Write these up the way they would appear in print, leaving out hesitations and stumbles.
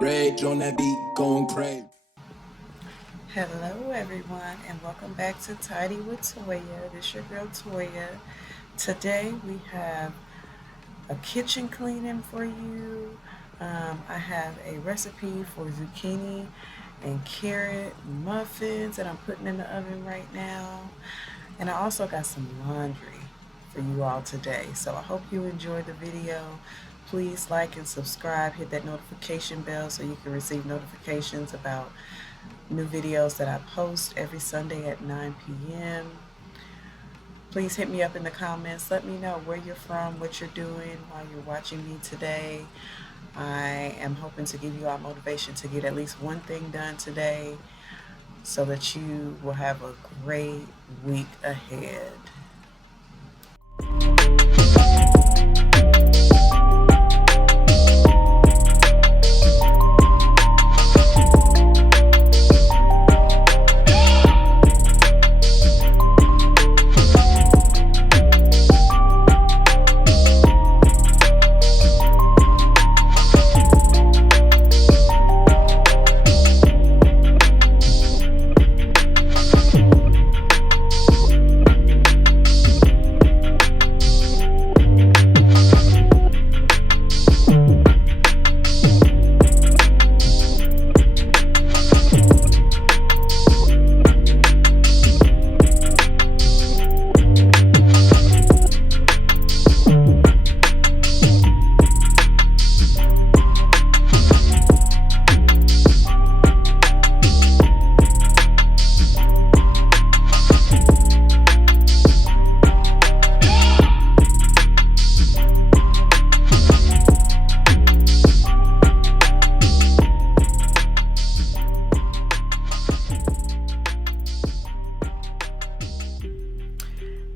Rage on that beat, going crazy. Hello, everyone, and welcome back to Tidy with Toya. This your girl Toya. Today we have a kitchen cleaning for you. I have a recipe for zucchini and carrot muffins that I'm putting in the oven right now. And I also got some laundry for you all today. So I hope you enjoyed the video. Please like and subscribe, hit that notification bell so you can receive notifications about new videos that I post every Sunday at 9 p.m. Please hit me up in the comments. Let me know where you're from, what you're doing while you're watching me today. I am hoping to give you all motivation to get at least one thing done today so that you will have a great week ahead.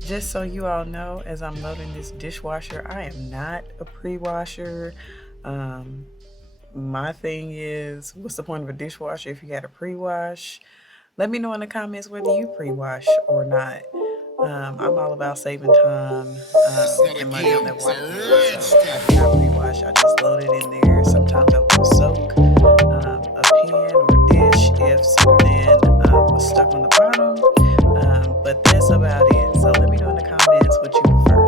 Just so you all know, as I'm loading this dishwasher, I am not a pre-washer. My thing is, what's the point of a dishwasher if you got a pre-wash? Let me know in the comments whether you pre-wash or not. I'm all about saving time and money on that water. So I do not pre-wash. I just load it in there. Sometimes I will soak a pan or dish if something was stuck on the bottom. But that's about it. So let me know in the comments what you prefer.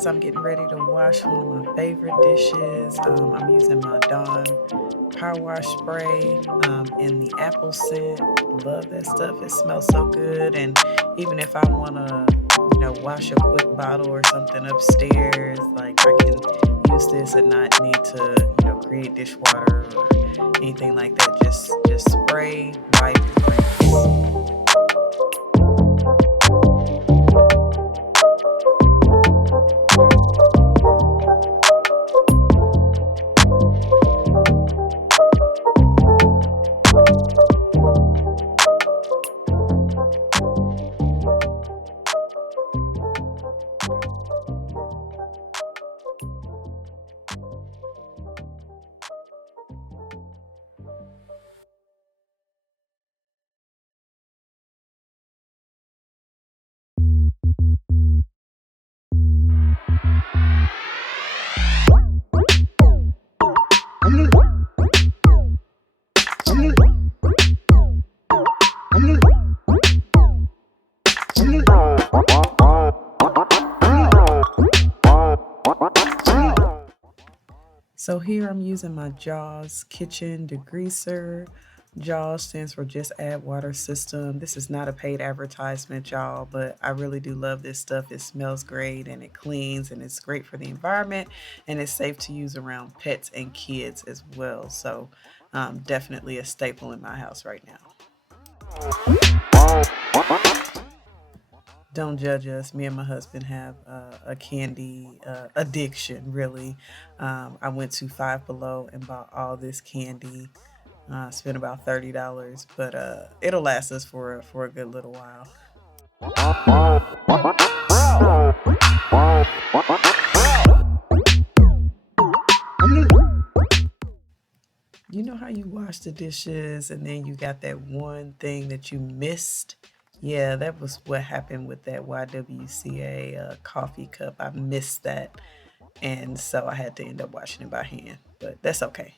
guys, I'm getting ready to wash one of my favorite dishes. I'm using my Dawn power wash spray in the apple scent. Love that stuff. It smells so good. And even if I want to, wash a quick bottle or something upstairs, like I can use this and not need to, create dishwater or anything like that. Just spray, wipe, rinse. So here I'm using my Jaws kitchen degreaser. Jaws stands for Just Add Water System. This is not a paid advertisement, y'all, but I really do love this stuff. It smells great and it cleans and it's great for the environment and it's safe to use around pets and kids as well. So definitely a staple in my house right now. Don't judge us. Me and my husband have a candy addiction, really. I went to Five Below and bought all this candy. Spent about $30, but it'll last us for a good little while. You know how you wash the dishes and then you got that one thing that you missed? Yeah, that was what happened with that YWCA coffee cup. I missed that, and so I had to end up washing it by hand, but that's okay.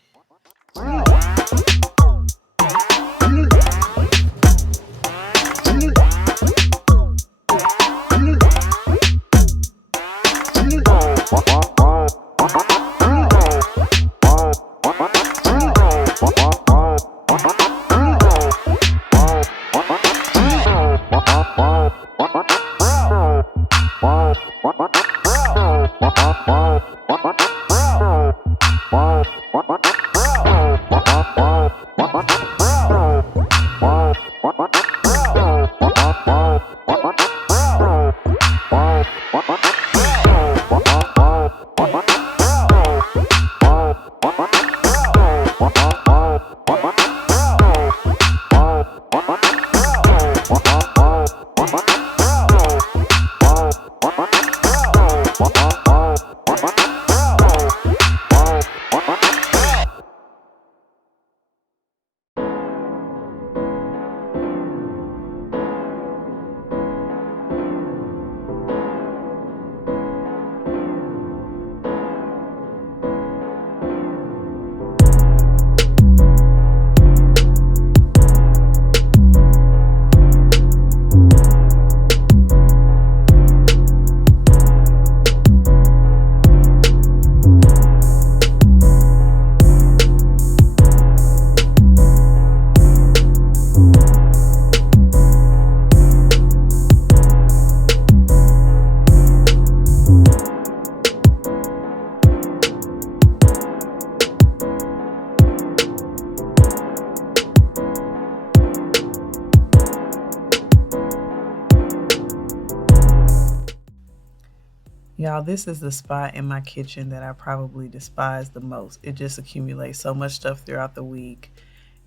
Y'all, this is the spot in my kitchen that I probably despise the most. It just accumulates so much stuff throughout the week.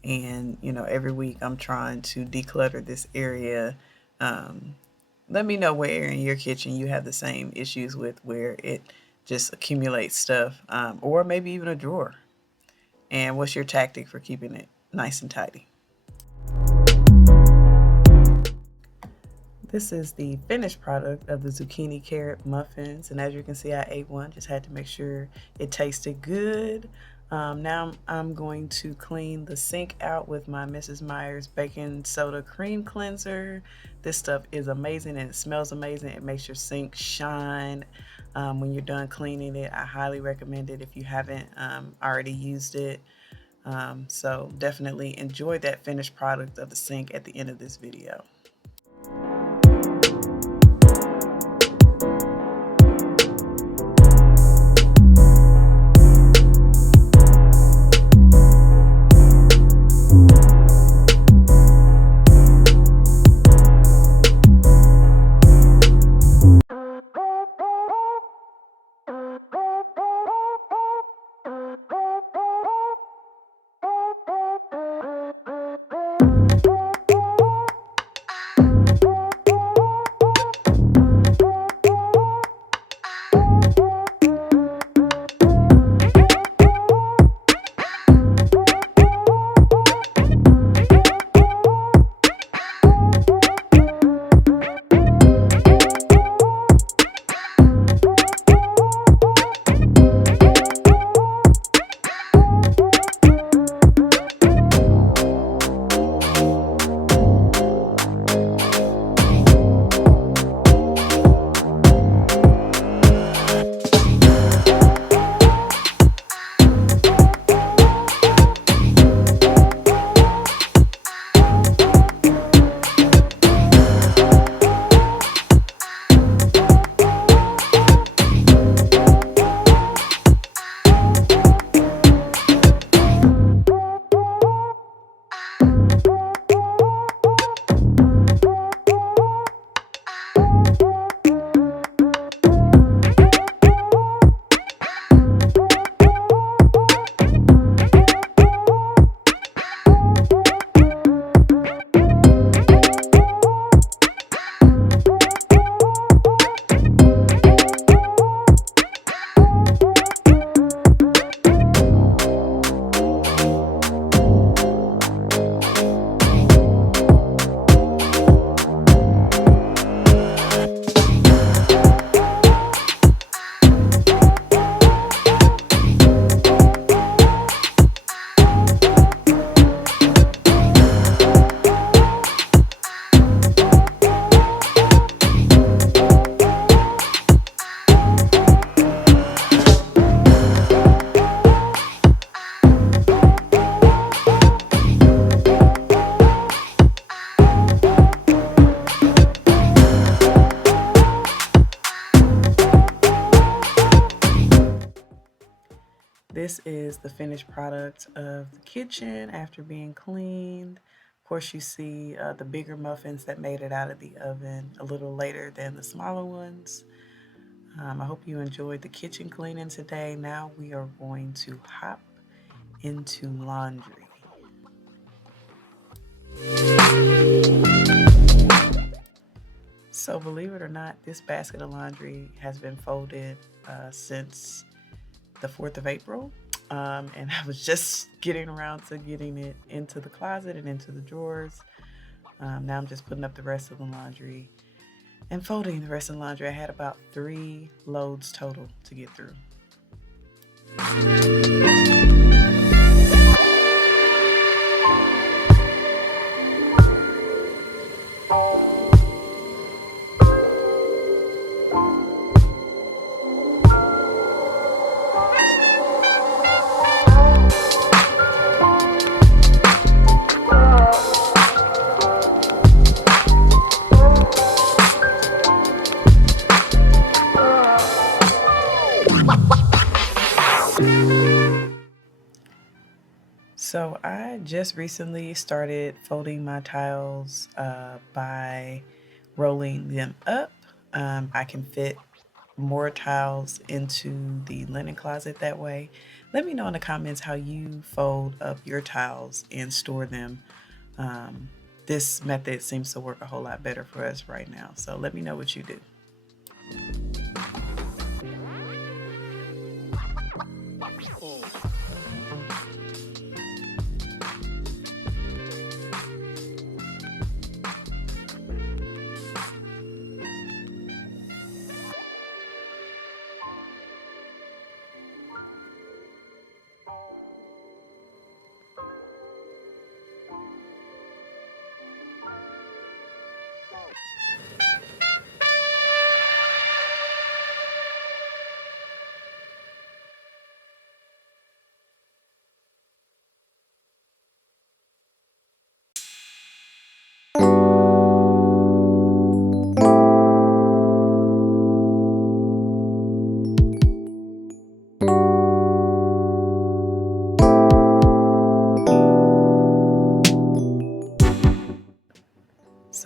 And, every week I'm trying to declutter this area. Let me know where in your kitchen you have the same issues with where it just accumulates stuff, or maybe even a drawer. And what's your tactic for keeping it nice and tidy? This is the finished product of the zucchini carrot muffins, and as you can see, I ate one. Just had to make sure it tasted good. Now I'm going to clean the sink out with my Mrs. Meyer's baking soda cream cleanser. This stuff is amazing and it smells amazing. It makes your sink shine. when you're done cleaning it. I highly recommend it if you haven't already used it. So definitely enjoy that finished product of the sink at the end of this video. This is the finished product of the kitchen after being cleaned. Of course, you see the bigger muffins that made it out of the oven a little later than the smaller ones. I hope you enjoyed the kitchen cleaning today. Now we are going to hop into laundry. So believe it or not, this basket of laundry has been folded since the 4th of April. And I was just getting around to getting it into the closet and into the drawers. Now I'm just putting up the rest of the laundry and folding the rest of the laundry. I had about 3 loads total to get through. So I just recently started folding my tiles by rolling them up. I can fit more tiles into the linen closet that way. Let me know in the comments how you fold up your tiles and store them. This method seems to work a whole lot better for us right now. So let me know what you do.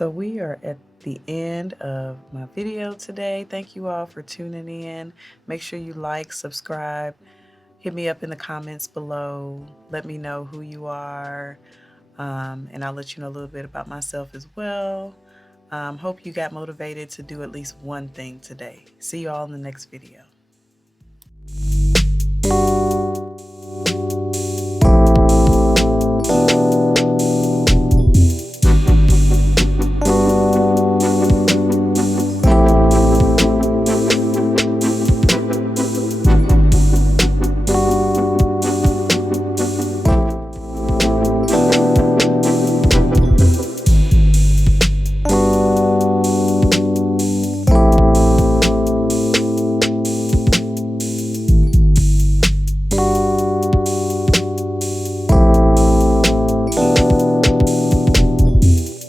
So we are at the end of my video today. Thank you all for tuning in. Make sure you like, subscribe, hit me up in the comments below. Let me know who you are, and I'll let you know a little bit about myself as well. Hope you got motivated to do at least one thing today. See you all in the next video.